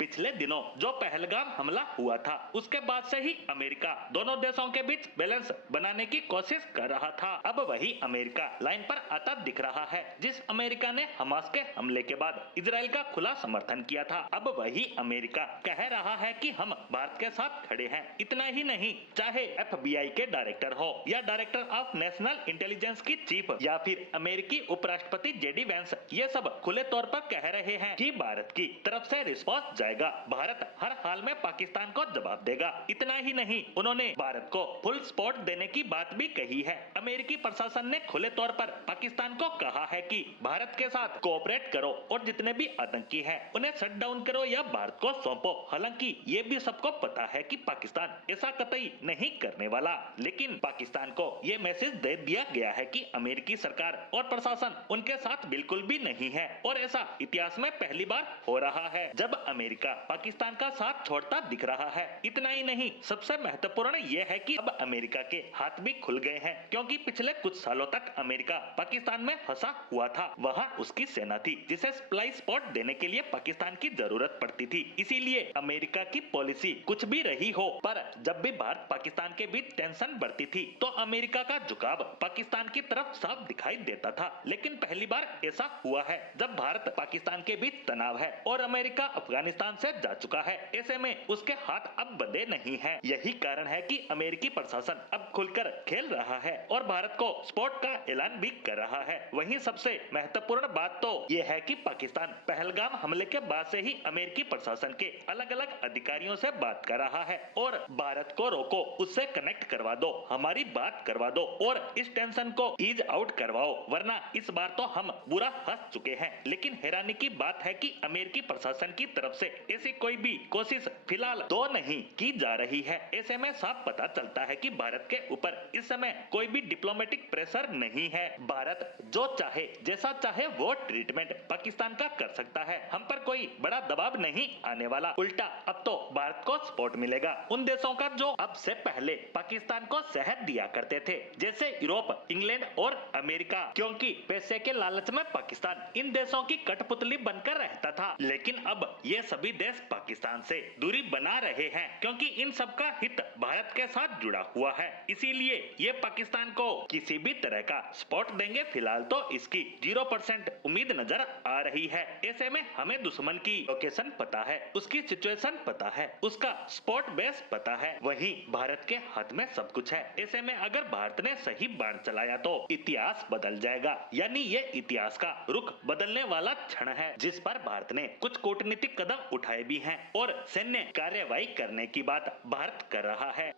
पिछले दिनों जो पहलगाम हमला हुआ था उसके बाद से ही अमेरिका दोनों देशों के बीच बैलेंस बनाने की कोशिश कर रहा था। अब वही अमेरिका लाइन पर आता दिख रहा है जिस अमेरिका ने हमास के हमले के बाद इजराइल का खुला समर्थन किया था। अब वही अमेरिका कह रहा है कि हम भारत के साथ खड़े हैं। इतना ही नहीं, चाहे FBI के डायरेक्टर हो या डायरेक्टर ऑफ नेशनल इंटेलिजेंस की चीफ या फिर अमेरिकी उपराष्ट्रपति JD वैंस, ये सब खुले तौर पर कह रहे हैं कि भारत की तरफ से रिस्पॉन्स जाएगा, भारत हर हाल में पाकिस्तान को जवाब देगा। इतना ही नहीं, उन्होंने भारत को फुल सपोर्ट देने की बात भी कही है। अमेरिकी प्रशासन ने खुले तौर पर पाकिस्तान को कहा है कि भारत के साथ कोऑपरेट करो और जितने भी आतंकी हैं उन्हें शट डाउन करो या भारत को सौंपो। हालांकि ये भी सबको पता है कि पाकिस्तान ऐसा कतई नहीं करने वाला, लेकिन पाकिस्तान को ये मैसेज दे दिया गया है कि अमेरिकी सरकार और प्रशासन उनके साथ बिल्कुल भी नहीं है और ऐसा इतिहास में पहली बार हो रहा है जब अमेरिका पाकिस्तान का साथ छोड़ता दिख रहा है। इतना ही नहीं, सबसे महत्वपूर्ण यह है कि अब अमेरिका के हाथ भी खुल गए हैं, क्योंकि पिछले कुछ सालों तक अमेरिका पाकिस्तान में फंसा हुआ था। वहां उसकी सेना थी जिसे सप्लाई सपोर्ट देने के लिए पाकिस्तान की जरूरत पड़ती थी। इसीलिए अमेरिका की पॉलिसी कुछ भी रही हो, पर जब भी भारत पाकिस्तान के बीच टेंशन बढ़ती थी तो अमेरिका का झुकाव पाकिस्तान की तरफ साफ दिखाई देता था। लेकिन पहली बार ऐसा हुआ है जब भारत पाकिस्तान के बीच तनाव है और अमेरिका अफगानिस्तान से जा चुका है। ऐसे में उसके हाथ अब बंधे नहीं हैं। यही कारण है कि अमेरिकी प्रशासन अब खुलकर खेल रहा है और भारत को सपोर्ट का ऐलान भी कर रहा है। वहीं सबसे महत्वपूर्ण बात तो यह है कि पाकिस्तान पहलगाम हमले के बाद से ही अमेरिकी प्रशासन के अलग अलग अधिकारियों से बात कर रहा है और भारत को रोको, उससे कनेक्ट करवा दो, हमारी बात करवा दो और इस टेंशन को ईज आउट करवाओ, वरना इस बार तो हम बुरा फंस चुके हैं। लेकिन हैरानी की बात है कि अमेरिकी प्रशासन की तरफ से ऐसी कोई भी कोशिश फिलहाल तो नहीं की जा रही है। ऐसे में साफ पता चलता है कि भारत के ऊपर इस समय कोई भी डिप्लोमेटिक प्रेशर नहीं है। भारत जो चाहे जैसा चाहे वो ट्रीटमेंट पाकिस्तान का कर सकता है, हम पर कोई बड़ा दबाव नहीं आने वाला। उल्टा अब तो भारत को सपोर्ट मिलेगा उन देशों का जो अब से पहले पाकिस्तान को शहद दिया करते थे, जैसे यूरोप, इंग्लैंड और अमेरिका, क्योंकि पैसे के लालच में पाकिस्तान इन देशों की कठपुतली बनकर रहता था। लेकिन अब ये सभी देश पाकिस्तान से दूरी बना रहे हैं, क्योंकि इन सब का हित भारत के साथ जुड़ा हुआ है। इसीलिए ये पाकिस्तान को किसी भी तरह का सपोर्ट देंगे। फिलहाल तो इसकी 0% उम्मीद नजर आ रही है। ऐसे में हमें दुश्मन की लोकेशन पता है, उसकी सिचुएशन पता है, उसका सपोर्ट बेस पता है। वहीं भारत के हाथ में सब कुछ है। ऐसे में अगर भारत ने सही बाण चलाया तो इतिहास बदल जाएगा, यानी ये इतिहास का रुख बदलने वाला क्षण है, जिस पर भारत ने कुछ कूटनीतिक कदम उठाए भी हैं और सैन्य कार्रवाई करने की बात भारत कर रहा है।